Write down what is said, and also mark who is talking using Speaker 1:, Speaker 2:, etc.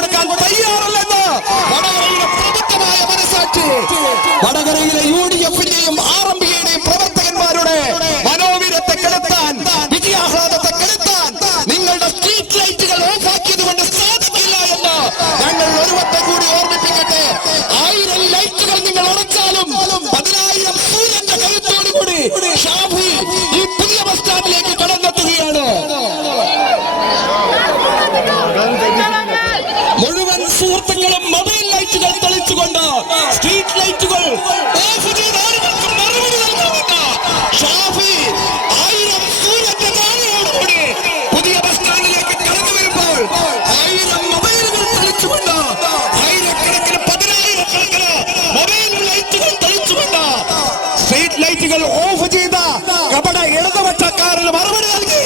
Speaker 1: വിട്ടുകൊടുക്കാൻ ലൈറ്റുകൾ ഓഫ് ചെയ്ത. കപട ഇടതുപക്ഷക്കാരന് മറുപടി നൽകി.